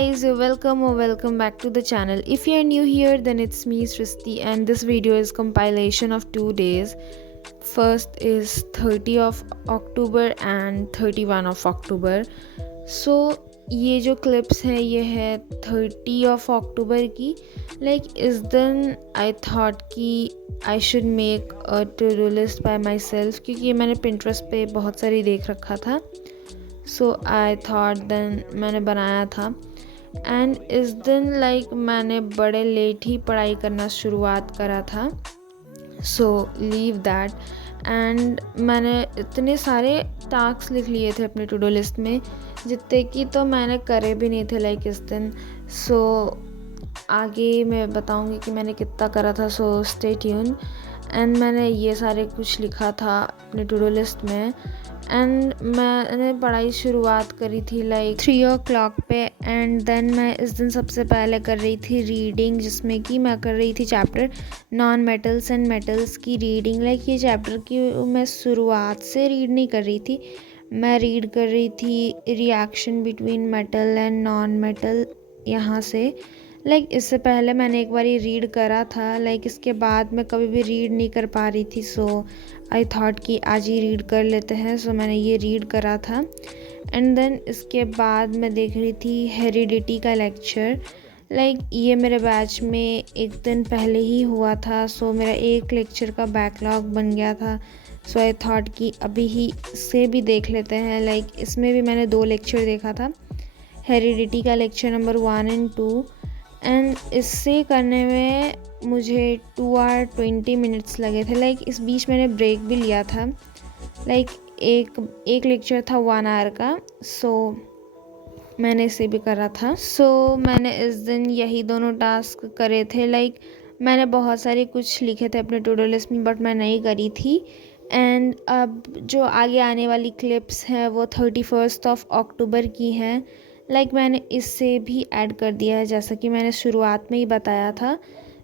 guys, welcome or welcome back to the channel. If you are new here, then it's me Srishti, and this video is compilation of 2 days. First is 30 of October and 31 of October. So ये जो clips हैं ये है 30 of October की. Like इस दिन I thought कि I should make a to do list by myself, क्योंकि ये मैंने पिंटरेस्ट पे बहुत सारी देख रखा था. सो आई थॉट देन मैंने बनाया था. एंड इस दिन लाइक मैंने बड़े लेट ही पढ़ाई करना शुरुआत करा था. सो लीव दैट. एंड मैंने इतने सारे टास्क लिख लिए थे अपने टू डू लिस्ट में, जितने कि तो मैंने करे भी नहीं थे लाइक इस दिन. सो आगे मैं बताऊंगी कि मैंने कितना करा था. So stay tune. एंड मैंने ये सारे कुछ लिखा था अपने टू डू लिस्ट में. एंड मैंने पढ़ाई शुरुआत करी थी लाइक 3 o'clock पे. एंड देन मैं इस दिन सबसे पहले कर रही थी रीडिंग, जिसमें कि मैं कर रही थी chapter non metals and metals की रीडिंग. लाइक ये चैप्टर की मैं शुरुआत से रीड नहीं कर रही थी, मैं रीड कर रही थी reaction between metal and non metal यहाँ से. लाइक इससे पहले मैंने एक बार ये रीड करा था, लाइक इसके बाद मैं कभी भी रीड नहीं कर पा रही थी. सो आई थॉट कि आज ही रीड कर लेते हैं. सो मैंने ये रीड करा था. एंड देन इसके बाद मैं देख रही थी हेरिडिटी का लेक्चर. लाइक ये मेरे बैच में एक दिन पहले ही हुआ था. सो मेरा एक लेक्चर का बैकलॉग बन गया था. सो आई थॉट कि अभी ही से भी देख लेते हैं. लाइक इसमें भी मैंने 2 लेक्चर देखा था, हेरिडिटी का लेक्चर नंबर 1 और 2. एंड इससे करने में मुझे 2 hours 20 minutes लगे थे. लाइक इस बीच मैंने ब्रेक भी लिया था. लाइक एक लेक्चर था 1 hour का. सो मैंने इसे भी करा था. सो मैंने इस दिन यही दोनों टास्क करे थे. लाइक मैंने बहुत सारे कुछ लिखे थे अपने टू डू लिस्ट में, बट मैं नहीं करी थी. एंड अब जो आगे आने वाली क्लिप्स हैं वो 31st of October की हैं. लाइक मैंने इससे भी ऐड कर दिया है, जैसा कि मैंने शुरुआत में ही बताया था.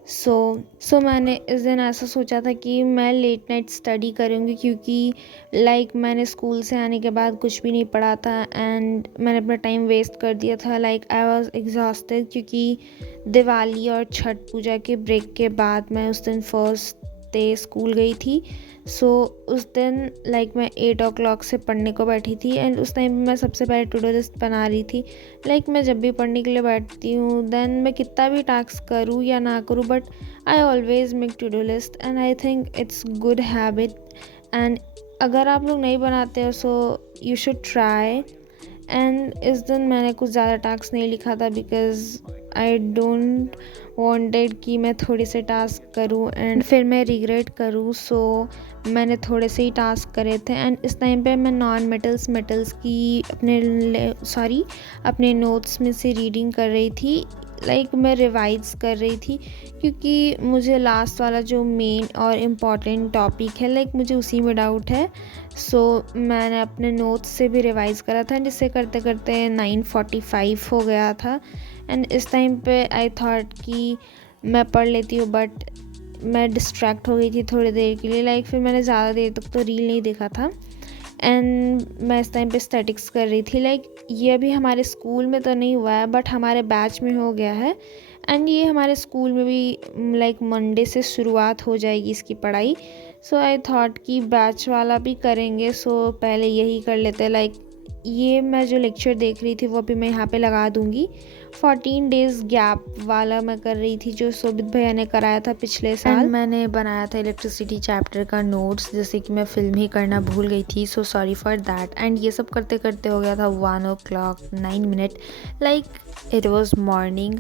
सो मैंने इस दिन ऐसा सोचा था कि मैं लेट नाइट स्टडी करूँगी, क्योंकि लाइक मैंने स्कूल से आने के बाद कुछ भी नहीं पढ़ा था. एंड मैंने अपना टाइम वेस्ट कर दिया था. लाइक आई वाज एग्जॉस्टेड, क्योंकि दिवाली और छठ पूजा के ब्रेक के बाद मैं उस दिन फर्स्ट डे स्कूल गई थी. सो उस दिन लाइक मैं 8 o'clock से पढ़ने को बैठी थी. एंड उस टाइम मैं सबसे पहले टू डू लिस्ट बना रही थी. लाइक मैं जब भी पढ़ने के लिए बैठती हूँ, देन मैं कितना भी टास्क करूँ या ना करूँ, but I always make to do list. And I think it's good habit. And अगर आप लोग नहीं बनाते हो so you should try. And इस दिन मैंने कुछ ज़्यादा टास्क नहीं लिखा था, बिकॉज आई डोंट वांटेड कि मैं थोड़े से टास्क करूं एंड फिर मैं रिग्रेट करूं. सो मैंने थोड़े से ही टास्क करे थे. एंड इस टाइम पे मैं नॉन मेटल्स की अपने नोट्स में से रीडिंग कर रही थी. लाइक मैं रिवाइज कर रही थी, क्योंकि मुझे लास्ट वाला जो मेन और इम्पॉर्टेंट टॉपिक है, लाइक मुझे उसी में डाउट है. सो मैंने अपने नोट्स से भी रिवाइज करा था, जिससे करते करते 9:45 हो गया था. एंड इस टाइम पे आई थॉट कि मैं पढ़ लेती हूँ, बट मैं डिस्ट्रैक्ट हो गई थी थोड़ी देर के लिए. लाइक फिर मैंने ज़्यादा देर तक तो रील नहीं देखा था. एंड मैं इस टाइम पे स्टैटिक्स कर रही थी. लाइक ये अभी हमारे स्कूल में तो नहीं हुआ है, बट हमारे बैच में हो गया है. एंड ये हमारे स्कूल में भी लाइक मंडे से शुरुआत हो जाएगी इसकी पढ़ाई. सो आई थॉट कि बैच वाला भी करेंगे, सो पहले यही कर लेते हैं. लाइक ये मैं जो लेक्चर देख रही थी वो अभी मैं यहाँ पे लगा दूँगी. 14 days गैप वाला मैं कर रही थी, जो शोभित भैया ने कराया था पिछले साल. एंड मैंने बनाया था इलेक्ट्रिसिटी चैप्टर का नोट्स, जैसे कि मैं फिल्म ही करना भूल गई थी. So sorry for that. And ये सब करते करते हो गया था 1 o'clock 9 minutes. Like it was morning,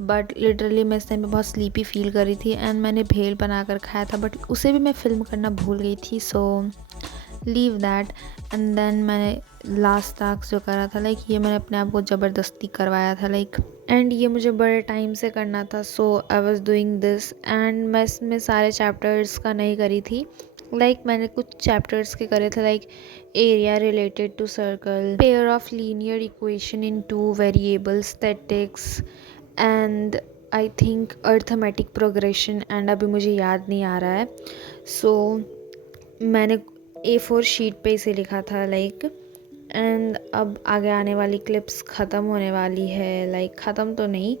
but literally मैं इस टाइम पे बहुत स्लीपी फील कर रही थी. एंड मैंने भेल बना कर खाया था, बट उसे भी मैं फिल्म करना भूल गई थी. So leave that. And then मैंने लास्ट टास्क जो करा था, लाइक ये मैंने अपने आप को ज़बरदस्ती करवाया था. लाइक एंड ये मुझे बड़े टाइम से करना था. So I was doing this. And मैं इसमें सारे चैप्टर्स का नहीं करी थी. लाइक मैंने कुछ चैप्टर्स के करे थे, like area related to circle, pair of linear equation in 2 variables, statics, and I think arithmetic progression. And अभी मुझे याद नहीं आ रहा है. सो मैंने A4 शीट पे इसे लिखा था. लाइक एंड अब आगे आने वाली क्लिप्स ख़त्म होने वाली है, लाइक ख़त्म तो नहीं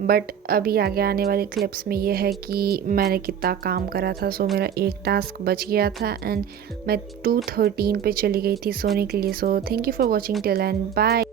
बट अभी आगे आने वाली क्लिप्स में ये है कि मैंने कितना काम करा था। सो मेरा एक टास्क बच गया था एंड मैं 2:13 पे चली गई थी सोने के लिए। So thank you for watching till end bye.